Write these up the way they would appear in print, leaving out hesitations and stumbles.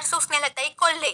आमदार सुस्नेहलताई कोल्हे।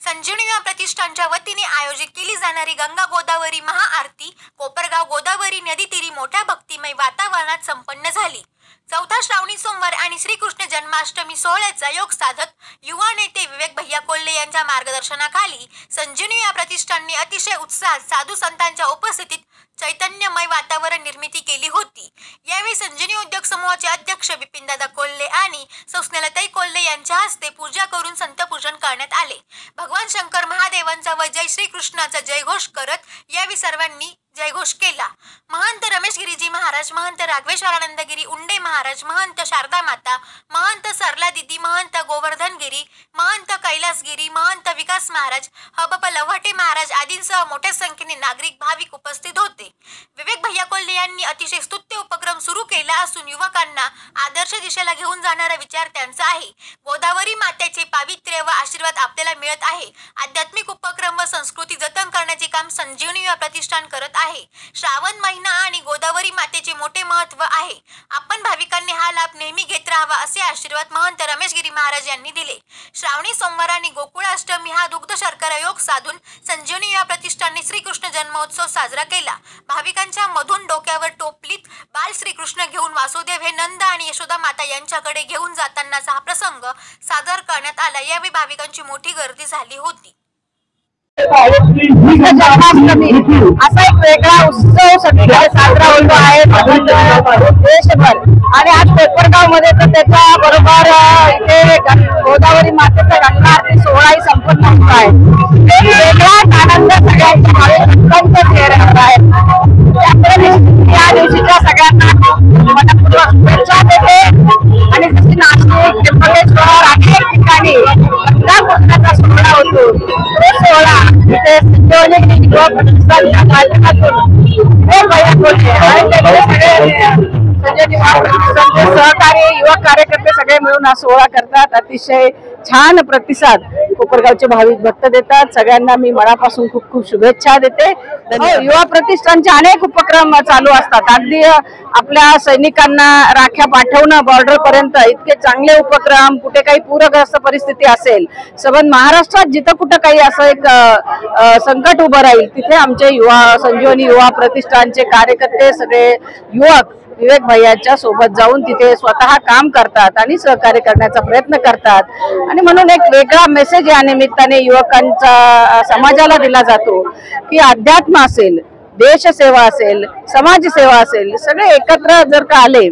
संजीवनी प्रतिष्ठानच्या वतीने आयोजित केली जाणारी गंगा गोदावरी महाआरती कोपरगाव गोदावरी नदीतीरी मोठ्या भक्तिमय वातावरणात संपन्न झाली। चौथा श्रावणी सोमवार आणि श्रीकृष्ण जन्माष्टमी सोहळ्याचा योग साधत युवा नेते विवेक भैया कोल्हे यांच्या मार्गदर्शनाखाली संजीवनी प्रतिष्ठानने अतिशय उत्साहात साधू संतांच्या उपस्थितीत चैतन्यमय वातावरण निर्मिती केली होती। यावेळी संजीवनी उद्योग समूहाचे अध्यक्ष विपिनदादा कोल्हे आणि सुस्नेहलताई कोल्हे यांच्या हस्ते पूजा करून संतपूजन करण्यात आले। भगवान शंकर महादेवांचा व जय श्रीकृष्णाचा जयघोष करत यावेळी सर्वांनी जयघोष केला। महंत रमेश गिरीजी महाराज, महंत राघवेश्वरानंद गिरी उंडे महाराज, महंत शारदा माता, महंत सरला दिदी, महंत गोवर्धन गिरी, महंत कैलास गिरी, महंत विकास महाराज, हबप लव्हाटे महाराज आदींसह मोठ्या संख्येने नागरिक भाविक उपस्थित होते। विवेक भैया कोल्हे यांनी अतिशय स्तुत्य उपक्रम सुरू केला असून युवकांना आदर्श दिशेला घेऊन जाणारा विचार त्यांचा आहे। गोदावरी मातेचे पावित्र्य व आशीर्वाद आपल्याला मिळत आहे। आध्यात्मिक उपक्रम व संस्कृती जतन करण्याचे काम संजीवनी प्रतिष्ठान करत आहे। श्रावण महिना आणि गोदावरी मातेचे मोठे महत्त्व आहे। आपण भाविकांनी हा लाभ नेहमी घेत राहावा असे आशीर्वाद महंत रमेश गिरी महाराज यांनी दिले। श्रावणी सोमवार आणि गोकुळाष्टमी हा दुग्ध शर्करा योग साधून संजीवनी प्रतिष्ठानने श्रीकृष्ण जन्मोत्सव साजरा केला। भाविकांच्या मधून डोक्यावर टोपलीत बाल श्रीकृष्ण घेऊन वासुदेव हे नंद आणि यशोदा माता यांच्याकडे घेऊन जातानाचा हा प्रसंग सादर करण्यात आला। यावेळी भाविकांची मोठी गर्दी झाली होती। जन्माष्टमी असा एक वेगळा उत्सव सगळीकडे साजरा होतो आहे देशभर आणि आज कोपरगाव मध्ये तर त्याच्या बरोबर इथे गोदावरी मातेचा गंगा आरती सोहळाही संपन्न होत आहे। एक वेगळाच आनंद सगळ्यांच्या भाविकांच्या चेहऱ्यावर आहे। त्यामुळे या दिवशीच्या सगळ्यांना मनपूर्वक शुभेच्छा देते आणि जशी नाशिक त्र्यंबकेश्वर अनेक ठिकाणी गंगा पूजनाचा सोहळा होतो तो सोहळा इथे संजीवनी प्रतिष्ठानच्या माध्यमातून भैया कोल्हे आणि सगळे संजीवनी सहकारी युवक कार्यकर्ते सगळे मिळून हा सोहळा करतात। अतिशय छान प्रतिसाद कोपरगावचे भाविक भक्त देतात। सगळ्यांना मी मनापासून खूप खूप शुभेच्छा देते। युवा प्रतिष्ठानचे अनेक उपक्रम चालू असतात। अगदी आपल्या सैनिकांना राख्या पाठवणं बॉर्डर पर्यंत इतके चांगले उपक्रम, कुठे काही पूरग्रस्त परिस्थिती असेल, सबंध महाराष्ट्रात जिथं कुठं काही असं एक संकट उभं राहील तिथे आमचे युवा संजीवनी युवा प्रतिष्ठानचे कार्यकर्ते सगळे युवक विवेक भैयाच्या सोबत जाऊन तिथे स्वतः काम करतात आणि सहकार्य करण्याचा प्रयत्न करतात। आणि म्हणून एक वेगळा मेसेज या निमित्ताने युवकांचा समाजाला दिला जातो की अध्यात्म असेल, देशसेवा असेल, समाजसेवा असेल, सगळे एकत्र जर का आले,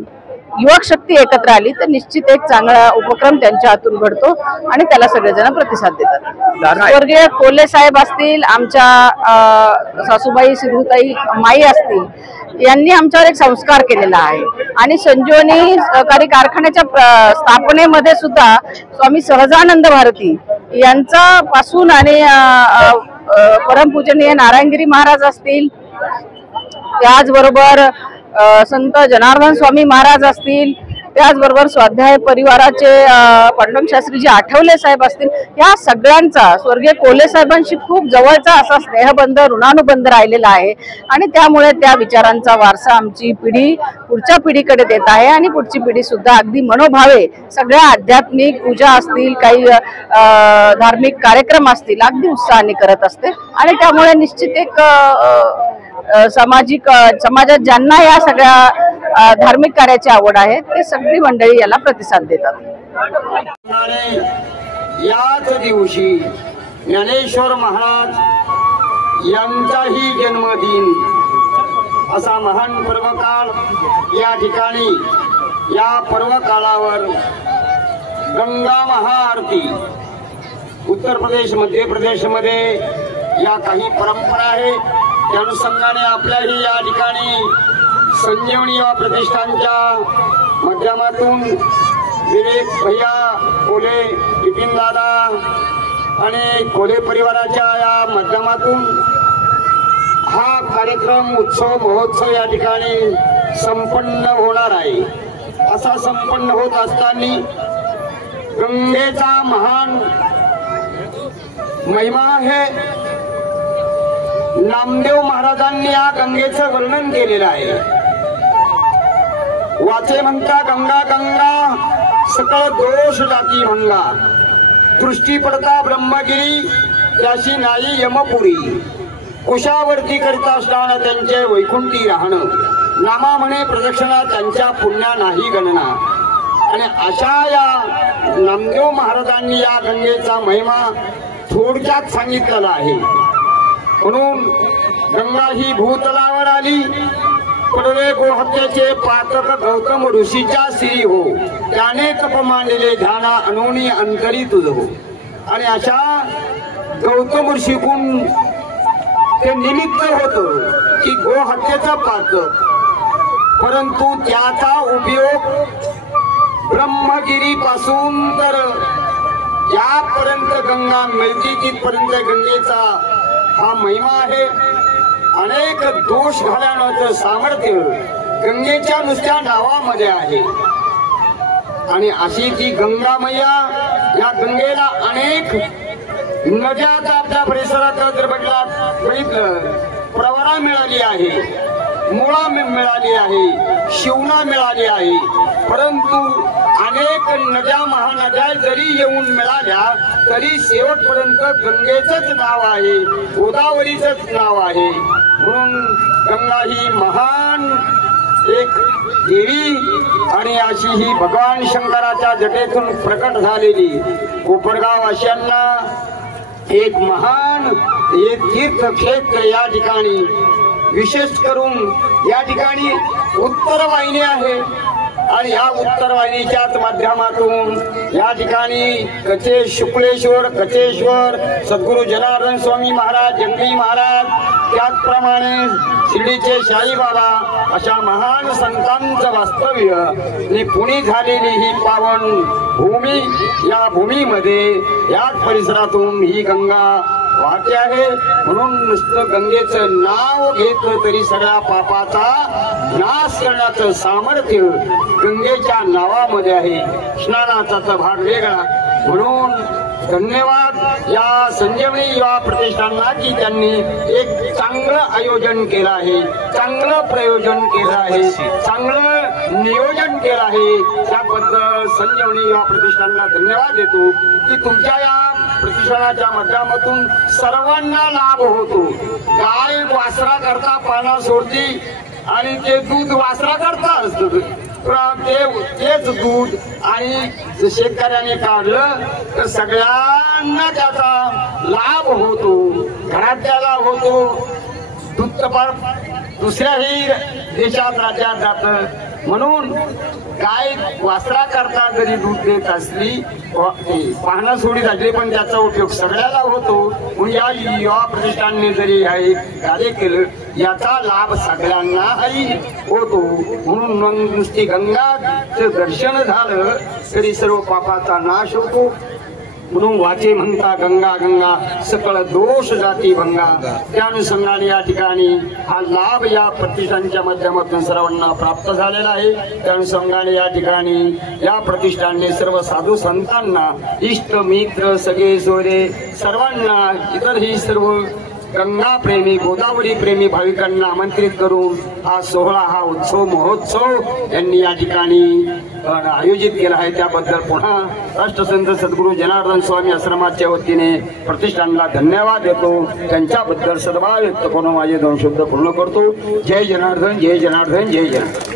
युवक शक्ती एकत्र आली तर निश्चित एक चांगला उपक्रम त्यांच्या हातून घडतो आणि त्याला सगळेजण प्रतिसाद देतात। स्वर्गीय कोल्हे साहेब असतील, आमच्या सासूबाई सिद्धूताई माई असतील, यांनी आमच्यावर एक संस्कार केलेला आहे आणि संजीवनी सहकारी कारखान्याच्या स्थापनेमध्ये सुद्धा स्वामी सहजानंद भारती यांचा पासून आणि परमपूजनीय नारायणगिरी महाराज असतील, त्याचबरोबर संत जनार्दन स्वामी महाराज असतील, त्याचबरोबर स्वाध्याय परिवाराचे पांडुरंग शास्त्रीजी आठवले साहेब असतील, या सगळ्यांचा स्वर्गीय कोल्हे साहेबांशी खूप जवळचा असा स्नेहबंध ऋणानुबंध राहिलेला आहे आणि त्यामुळे त्या विचारांचा वारसा आमची पिढी पुढच्या पिढीकडे देत आहे आणि पुढची पिढी सुद्धा अगदी मनोभावे सगळ्या आध्यात्मिक पूजा असतील, काही धार्मिक कार्यक्रम असतील, अगदी उत्साहाने करत असते आणि त्यामुळे निश्चित एक समाजात ज्यांना या सगळ्या धार्मिक कार्याची आवड आहे ते सगळी मंडळी याला प्रतिसाद देतात। याच दिवशी ज्ञानेश्वर महाराज यांचाही जन्मदिन असा महान पर्वकाळ या ठिकाणी, या पर्वकाळावर गंगा महाआरती उत्तर प्रदेश, मध्य प्रदेशमध्ये या काही परंपरा आहे। त्या अनुषंगाने आपल्याही या ठिकाणी संजीवनी युवा प्रतिष्ठानच्या माध्यमातून विवेक भैया कोल्हे, विपिन दादा आणि कोल्हे परिवाराच्या या माध्यमातून हा कार्यक्रम, उत्सव, महोत्सव या ठिकाणी संपन्न होणार आहे। असा संपन्न होत असताना गंगेचा महान महिमा आहे। नामदेव महाराजांनी या गंगेचं वर्णन केलेलं आहे। वाचे म्हणता गंगा गंगा सकळ दोष जाती म्हणला, दृष्टी पडता ब्रह्मगिरी त्याशी नाही यमपुरी कुशावरती करिता असताना त्यांचे वैकुंठी राहणं नामा म्हणे प्रदक्षिणा त्यांच्या पुण्या नाही गणना आणि अशा या नामदेव महाराजांनी या गंगेचा महिमा थोडक्यात सांगितलेला आहे. म्हणून गंगा ही भूतलावर आली पडले गोहत्याचे पातक गौतम ऋषीच्या श्री हो त्याने तप मांडले ध्याना अनोनी अंतरी तुझ हो. आणि अशा गौतम ऋषीकून ते निमित्त होत की गोहत्येचं पातक परंतु त्याचा उपयोग ब्रह्मगिरी पासून तर ज्यापर्यंत गंगा मिळते तिथपर्यंत गंगेचा हा महिमा आहे. अनेक दोष घालण्याचं सामर्थ्य गंगेच्या नुसत्या नावामध्ये आहे. आणि अशी ती गंगा मैया या गंगेला अनेक नद्या आपल्या परिसरात जर बघितलं प्रवरा मिळाली आहे, मुळा मिळाली आहे, शिवना मिळाली आहे. परंतु अनेक नद्या महानद्या जरी येऊन मिळाल्या तरी शेवटपर्यंत गंगेचंच नाव आहे, गोदावरीचंच नाव आहे. म्हणून गंगा ही महान एक देवी आणि अशी ही भगवान शंकराच्या जटेतून प्रकट झालेली कोपरगाव वासियांना एक महान एक तीर्थक्षेत्र या ठिकाणी विशेष करून या ठिकाणी उत्तर वाहिनी आहे आणि या उत्तर वाहिनीच्याच माध्यमातून या ठिकाणी कचे शुक्लेश्वर कचेश्वर सद्गुरू जनार्दन स्वामी महाराज जंगली महाराज त्याचप्रमाणे शिर्डीचे साईबाबा अशा महान संतांचं वास्तव्य निपुणी झालेली ही पावन भूमी या भूमीमध्ये याच परिसरातून ही गंगा वाहते आहे. म्हणून नुसतं गंगेचं नाव घेतलं तरी सगळ्या पापाचा नाश करण्याचं सामर्थ्य गंगेच्या नावामध्ये आहे. स्नानाचा भाग वेगळा. म्हणून धन्यवाद या संजीवनी युवा प्रतिष्ठानला की त्यांनी एक चांगलं आयोजन केलं आहे, चांगलं प्रयोजन केलं आहे, चांगलं नियोजन केलं आहे. त्याबद्दल संजीवनी युवा प्रतिष्ठानला धन्यवाद देतो की तुमच्या या प्रतिष्ठानाच्या माध्यमातून सर्वांना लाभ होतो. गाय वासरा करता पाना सोडती आणि ते दूध वासरा करता असतं तेच दूध आणि शेतकऱ्याने काढलं तर सगळ्यांना त्याचा लाभ होतो. घरातल्याला होतो, दूध दुसऱ्याही देशात राज्यात जात. म्हणून गाय वासरा करता जरी दूध देत असली पाहणं सोडीत असली पण त्याचा उपयोग सगळ्याला होतो. म्हणून या युवा प्रतिष्ठानने जरी हे कार्य केलं याचा लाभ सगळ्यांनाही होतो. म्हणून नुसती गंगाचं दर्शन झालं तरी सर्व पापाचा नाश होतो. म्हणून वाचे म्हणता गंगा गंगा सकळ दोष जाती भंगा. त्या अनुषंगाने या ठिकाणी हा लाभ या प्रतिष्ठानच्या माध्यमातून सर्वांना प्राप्त झालेला आहे. त्या अनुषंगाने या ठिकाणी या प्रतिष्ठानने सर्व साधू संतांना इष्ट मित्र सगळे सोरे सर्वांना इतरही सर्व गंगा प्रेमी गोदावरी प्रेमी भाविकांना आमंत्रित करून हा सोहळा हा उत्सव महोत्सव यांनी या ठिकाणी आयोजित केला आहे. त्याबद्दल पुन्हा राष्ट्रसंत सद्गुरू जनार्दन स्वामी आश्रमाच्या वतीने प्रतिष्ठानला धन्यवाद देतो. त्यांच्याबद्दल सद्भाव व्यक्त करून माझे 2 शब्द पूर्ण करतो. जय जनार्दन, जय जनार्दन, जय जनार्दन.